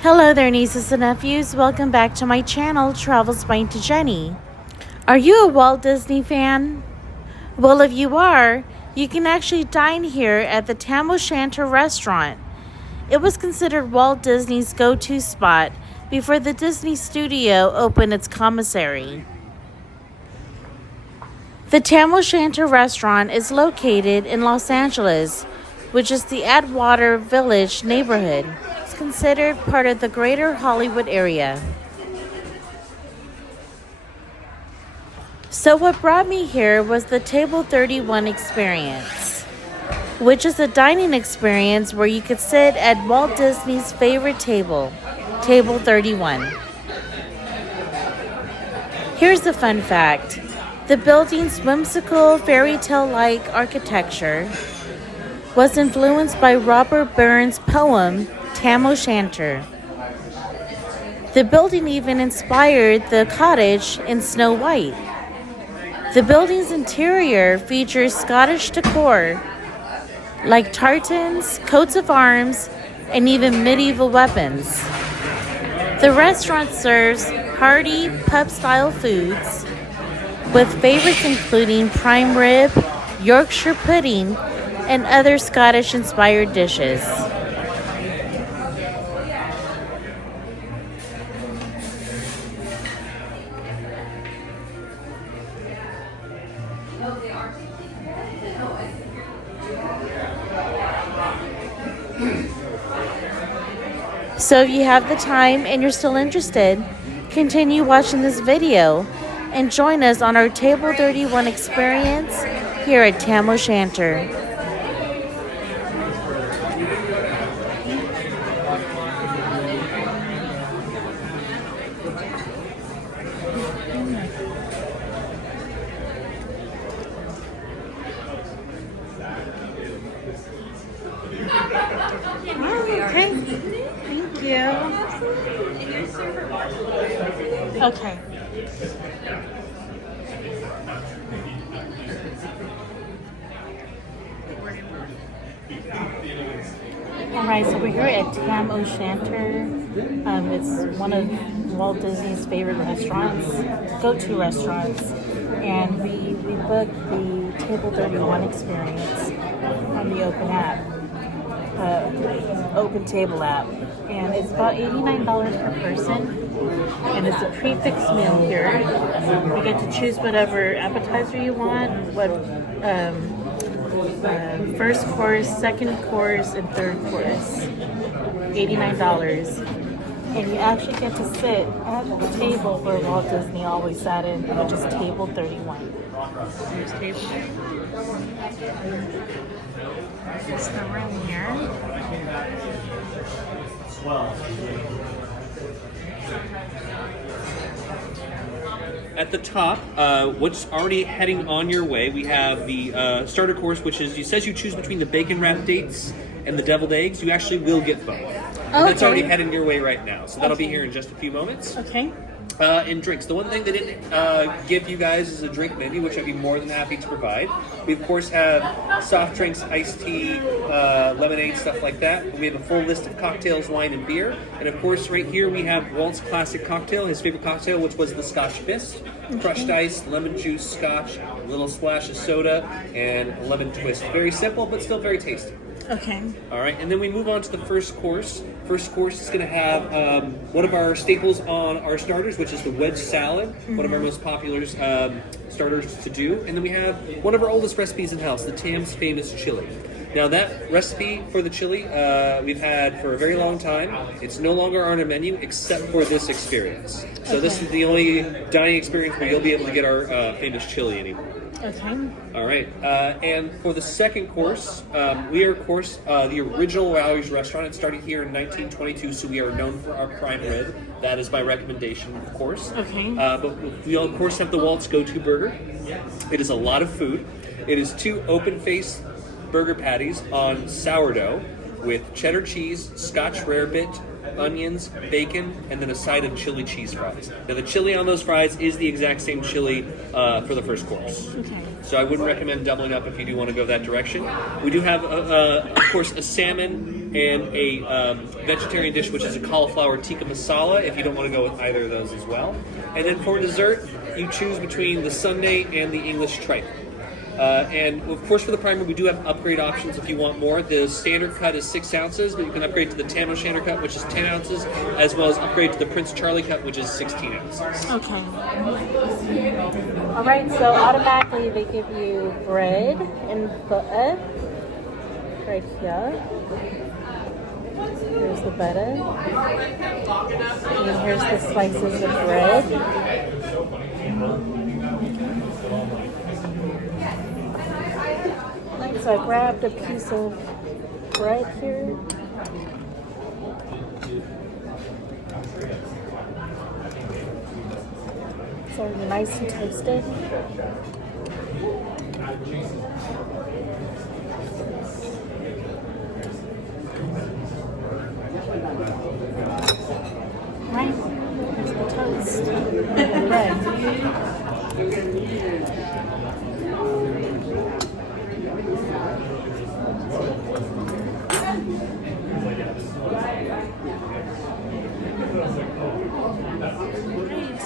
Hello there, nieces and nephews. Welcome back to my channel, Travels by Auntie Jennie. Are you a Walt Disney fan? Well, if you are, you can actually dine here at the Tam O'Shanter restaurant. It was considered Walt Disney's go-to spot before the Disney studio opened its commissary. The Tam O'Shanter restaurant is located in Los Angeles, which is the Atwater Village neighborhood. It's considered part of the greater Hollywood area. So what brought me here was the Table 31 experience, which is a dining experience where you could sit at Walt Disney's favorite table, Table 31. Here's the fun fact. The building's whimsical, fairy tale-like architecture was influenced by Robert Burns' poem, Tam O'Shanter. The building even inspired the cottage in Snow White. The building's interior features Scottish decor, like tartans, coats of arms, and even medieval weapons. The restaurant serves hearty, pub-style foods, with favorites including prime rib, Yorkshire pudding, and other Scottish-inspired dishes. So if you have the time and you're still interested, continue watching this video and join us on our Table 31 experience here at Tam O'Shanter. Okay, thank you. Okay. Alright, so we're here at Tam O'Shanter. It's one of Walt Disney's favorite restaurants, go-to restaurants. And we booked the Table 31 experience on the Open Table app. And it's about $89 per person. And it's a prefix meal here. You get to choose whatever appetizer you want, what first course, second course, and third course. $89. And you actually get to sit at the table where Walt Disney always sat in, which is Table 31. Here's Table 31. This is the room here. At the top, what's already heading on your way, we have the starter course, which is, it says you choose between the bacon wrapped dates and the deviled eggs. You actually will get both. And that's already heading your way right now. So that'll be here in just a few moments. Okay. And drinks. The one thing they didn't give you guys is a drink menu, which I'd be more than happy to provide. We, of course, have soft drinks, iced tea, lemonade, stuff like that. We have a full list of cocktails, wine, and beer. And, of course, right here we have Walt's classic cocktail, his favorite cocktail, which was the Scotch Fist. Crushed ice, lemon juice, scotch, a little splash of soda, and a lemon twist. Very simple, but still very tasty. Okay. All right, and then we move on to the first course. First course is going to have one of our staples on our starters, which is the wedge salad, one of our most popular starters to do. And then we have one of our oldest recipes in house, the Tam's famous chili. Now that recipe for the chili we've had for a very long time. It's no longer on our menu except for this experience. So this is the only dining experience where you'll be able to get our famous chili anymore. Okay. All right, and for the second course, we are, of course, the original Lowry's restaurant. It started here in 1922, so we are known for our prime rib. That is by recommendation, of course. Okay. But we, of course, have the Walt's Go-To Burger. It is a lot of food. It is 2 open-faced burger patties on sourdough with cheddar cheese, Scotch rarebit, onions, bacon, and then a side of chili cheese fries. Now the chili on those fries is the exact same chili for the first course. Okay. So I wouldn't recommend doubling up if you do want to go that direction. We do have course, a salmon and a vegetarian dish, which is a cauliflower tikka masala, if you don't want to go with either of those as well. And then for dessert, you choose between the sundae and the English tripe. And of course, for the primer, we do have upgrade options if you want more. The standard cut is 6 ounces, but you can upgrade to the Tam O'Shanter cut, which is 10 ounces, as well as upgrade to the Prince Charlie cut, which is 16 ounces. Okay. All right, so automatically they give you bread and butter right here. Here's the butter. And here's the slices of bread. So I grabbed a piece of bread here. So nice and toasted. Right, here's the toast and the bread.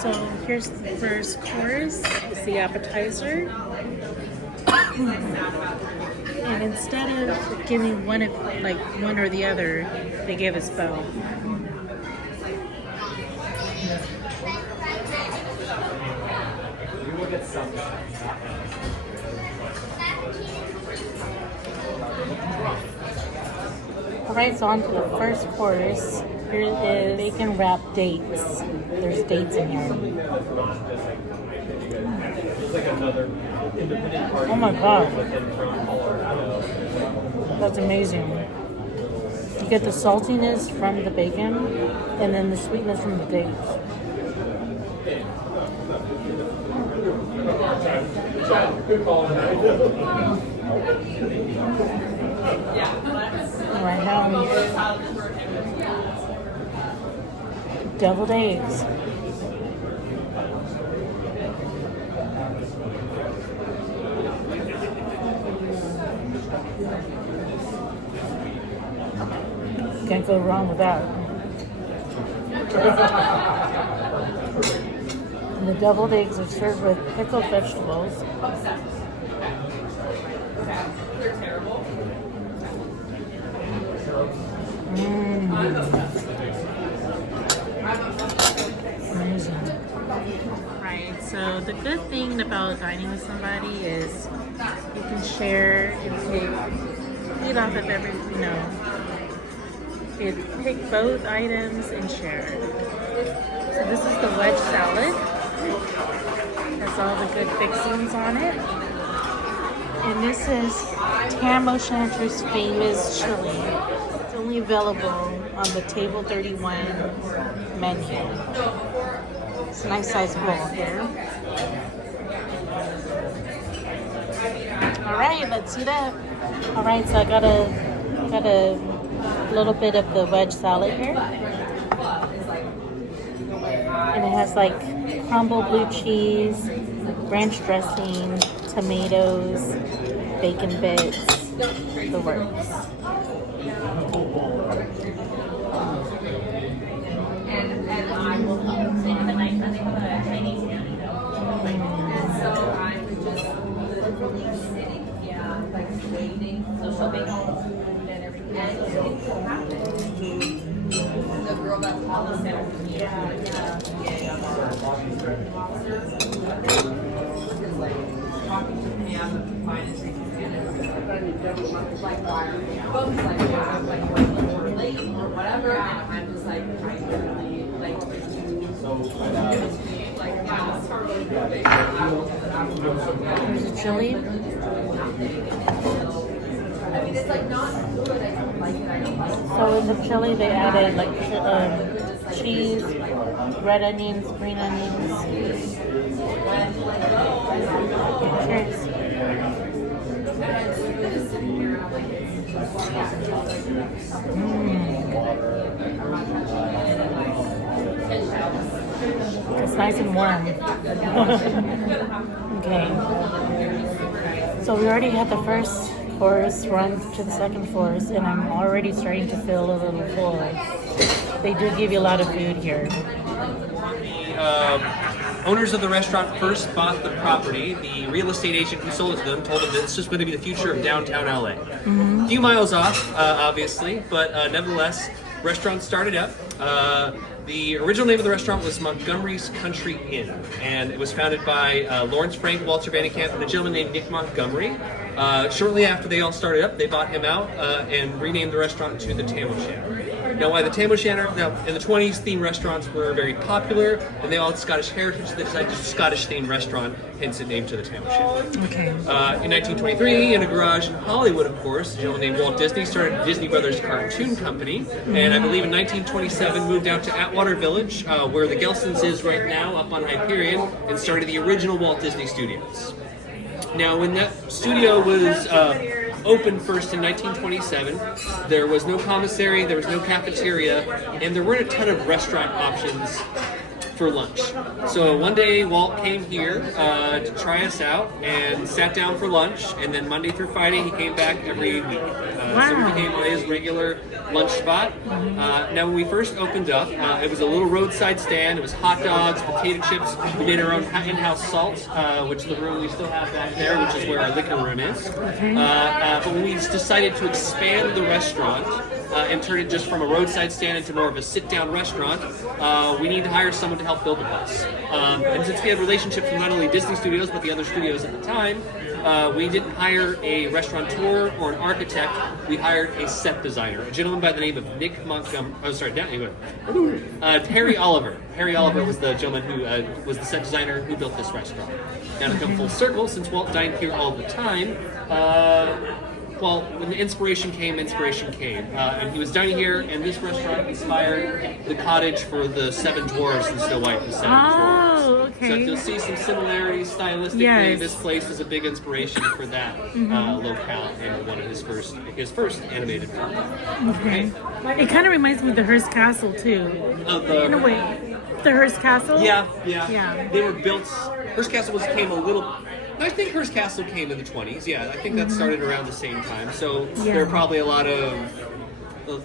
So here's the first course, it's the appetizer. And instead of giving one or the other, they give us both. Alright, so on to the first course. Here is bacon wrapped dates. There's dates in here. Oh my god. That's amazing. You get the saltiness from the bacon and then the sweetness from the dates. Alright, now deviled eggs. Can't go wrong with that. And the deviled eggs are served with pickled vegetables. Amazing. Right, so the good thing about dining with somebody is you can share and eat off of every, pick both items and share. So this is the wedge salad. Has all the good fixings on it. And this is Tam O'Shanter's famous chili. It's only available on the Table 31 menu. It's a nice size bowl here. Alright, let's see that. Alright, so I got a little bit of the wedge salad here. And it has like crumbled blue cheese, ranch dressing, tomatoes, bacon bits, the works. The girl that's all the same. Talking to me, I'm the finest thing like, why are you both like, I'm like, we're late or whatever, and I'm just like, trying to really, like, Here's a chili. I mean, it's like not good. I don't like it. I don't like it. So in the chili they added like cheese, red onions, green onions. Cheers. It's nice and warm. Okay. So we already had the first course runs to the second course, and I'm already starting to feel a little full. They do give you a lot of food here. Owners of the restaurant first bought the property. The real estate agent who sold it to them told them that this was going to be the future of downtown LA. A few miles off, obviously, but nevertheless, restaurant started up. The original name of the restaurant was Montgomery's Country Inn, and it was founded by Lawrence Frank, Walter Vandekamp, and a gentleman named Nick Montgomery. Shortly after they all started up, they bought him out and renamed the restaurant to the Tam O'Shanter. Now, why the Tam O'Shanter? Now, in the 20s, themed restaurants were very popular, and they all had Scottish heritage, so they decided to do a Scottish-themed restaurant, hence it named to the Tam O'Shanter. Okay. In 1923, in a garage in Hollywood, of course, a gentleman named Walt Disney started Disney Brothers Cartoon Company, and I believe in 1927 moved out to Atwater Village, where the Gelson's is right now, up on Hyperion, and started the original Walt Disney Studios. Now, when that studio was opened first in 1927, there was no commissary, there was no cafeteria, and there weren't a ton of restaurant options for lunch. So one day Walt came here to try us out and sat down for lunch, and then Monday through Friday he came back every week. So we became his regular lunch spot. Now when we first opened up, it was a little roadside stand. It was hot dogs, potato chips. We made our own in-house salt, which the room we still have back there, which is where our liquor room is. But when we decided to expand the restaurant and turn it just from a roadside stand into more of a sit-down restaurant, we needed to hire someone to help build the place. And since we had relationships with not only Disney Studios but the other studios at the time, we didn't hire a restaurateur or an architect. We hired a set designer, a gentleman by the name of Nick Montgomery. Oh, sorry, Harry Oliver. Harry Oliver was the gentleman who was the set designer who built this restaurant. Now, to come full circle, since Walt dined here all the time, well, when the inspiration came, and he was dining here, and this restaurant inspired the cottage for the Seven Dwarfs in Snow White and the Seven Dwarfs. Okay. So you'll see some similarities stylistically. Yes. This place is a big inspiration for that locale in one of his first animated films. Okay. It kind of reminds me of the Hearst Castle too, in a way. The Hearst Castle. Yeah. Yeah. They were built. Hearst Castle came a little. I think Hearst Castle came in the 20s. Yeah, I think that started around the same time. So there are probably a lot of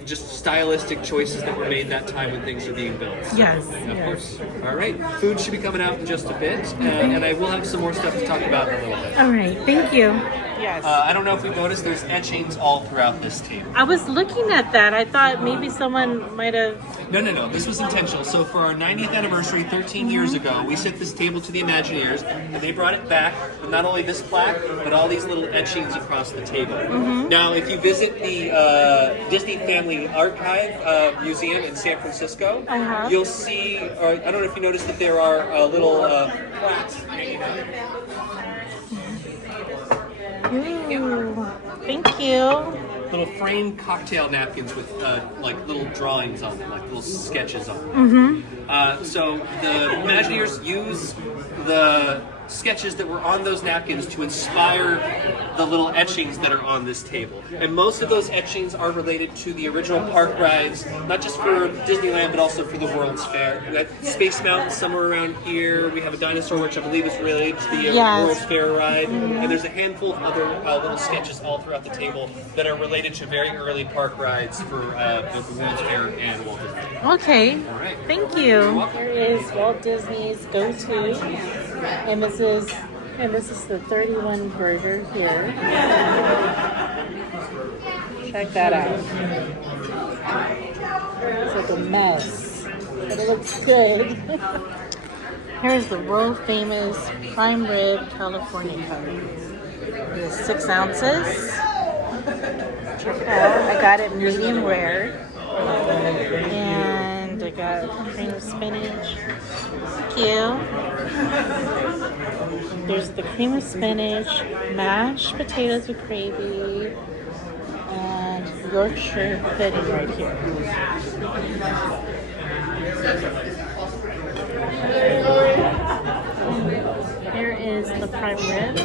just stylistic choices that were made that time when things are being built. So, Yes. Of course. All right. Food should be coming out in just a bit, and I will have some more stuff to talk about in a little bit. All right. Thank you. Yes. I don't know if you've noticed, there's etchings all throughout this table. I was looking at that. I thought maybe someone might have. No. This was intentional. So for our 90th anniversary, 13 years ago, we sent this table to the Imagineers, and they brought it back with not only this plaque, but all these little etchings across the table. Now, if you visit the Disney Family Archive Museum in San Francisco, you'll see, or I don't know if you noticed that there are little plaques hanging out. Ooh, thank you. Little framed cocktail napkins with like little drawings on them, like little sketches on them. So the Imagineers use the sketches that were on those napkins to inspire the little etchings that are on this table. And most of those etchings are related to the original park rides, not just for Disneyland, but also for the World's Fair. We got Space Mountain somewhere around here. We have a dinosaur, which I believe is related to the World's Fair ride. And there's a handful of other little sketches all throughout the table that are related to very early park rides for both the World's Fair and Walt Disney. Okay. All right. Thank you. Here is Walt Disney's go-to, and this is the 31 burger here. Check that out. It's like a mess, but it looks good. Here's the world famous prime rib California cut. It is 6 ounces. Check it out. I got it medium rare. And I got cream of spinach. Thank you. There's the cream of spinach, mashed potatoes with gravy, and Yorkshire pudding right here. Here is the prime rib.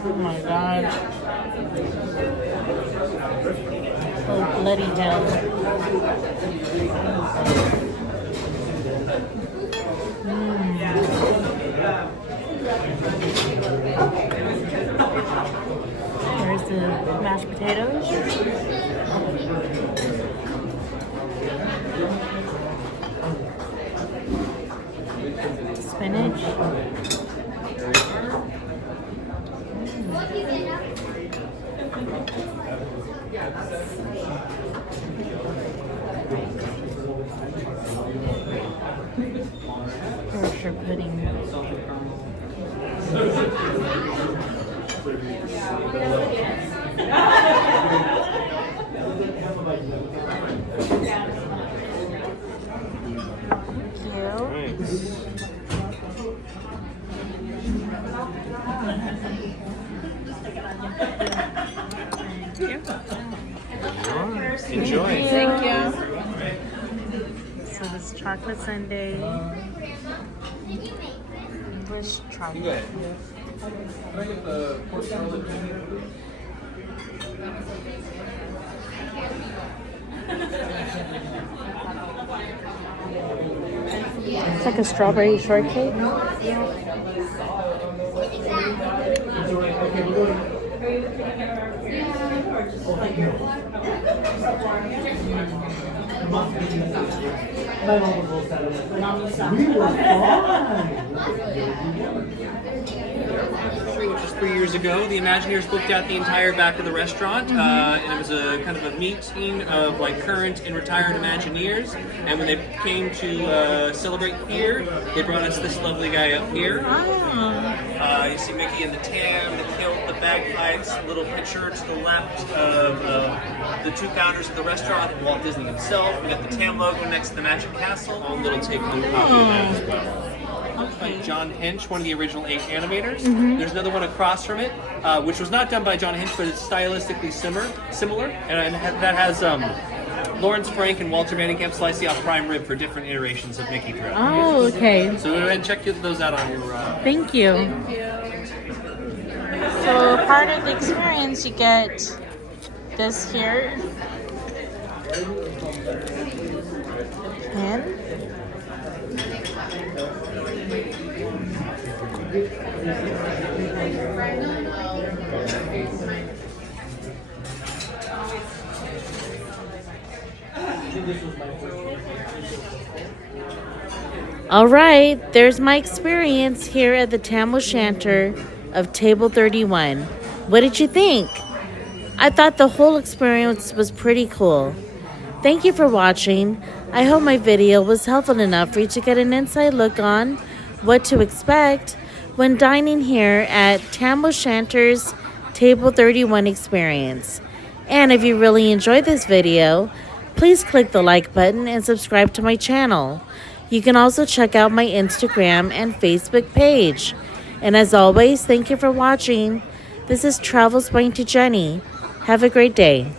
Oh my god. Oh, bloody hell. There's the mashed potatoes. Spinach. Yorkshire pudding. Enjoy. Thank you. So this chocolate sundae. English chocolate. Can I get the pork salad? It's like a strawberry shortcake. Which is 3 years ago. The Imagineers booked out the entire back of the restaurant, and it was a kind of a meeting of like current and retired Imagineers. And when they came to celebrate here, they brought us this lovely guy up here. You see Mickey in the tam, the kilt, the bagpipes, a little picture to the left of the two founders of the restaurant, Walt Disney himself. We got the tam logo next to the Magic Castle. A little take on copy of that as well. By John Hinch, one of the original 8 animators. There's another one across from it, which was not done by John Hinch, but it's stylistically similar, and that has Lawrence Frank and Walter Vandekamp slicing off prime rib for different iterations of Mickey throughout. Oh, okay. So go ahead and check those out on your. Thank you. So part of the experience, you get this here. Pen. All right, there's my experience here at the Tam O'Shanter of Table 31. What did you think? I thought the whole experience was pretty cool. Thank you for watching. I hope my video was helpful enough for you to get an inside look on what to expect when dining here at Tam O'Shanter's Table 31 experience. And if you really enjoyed this video, please click the like button and subscribe to my channel. You can also check out my Instagram and Facebook page. And as always, thank you for watching. This is Travels by Auntie Jennie. Have a great day.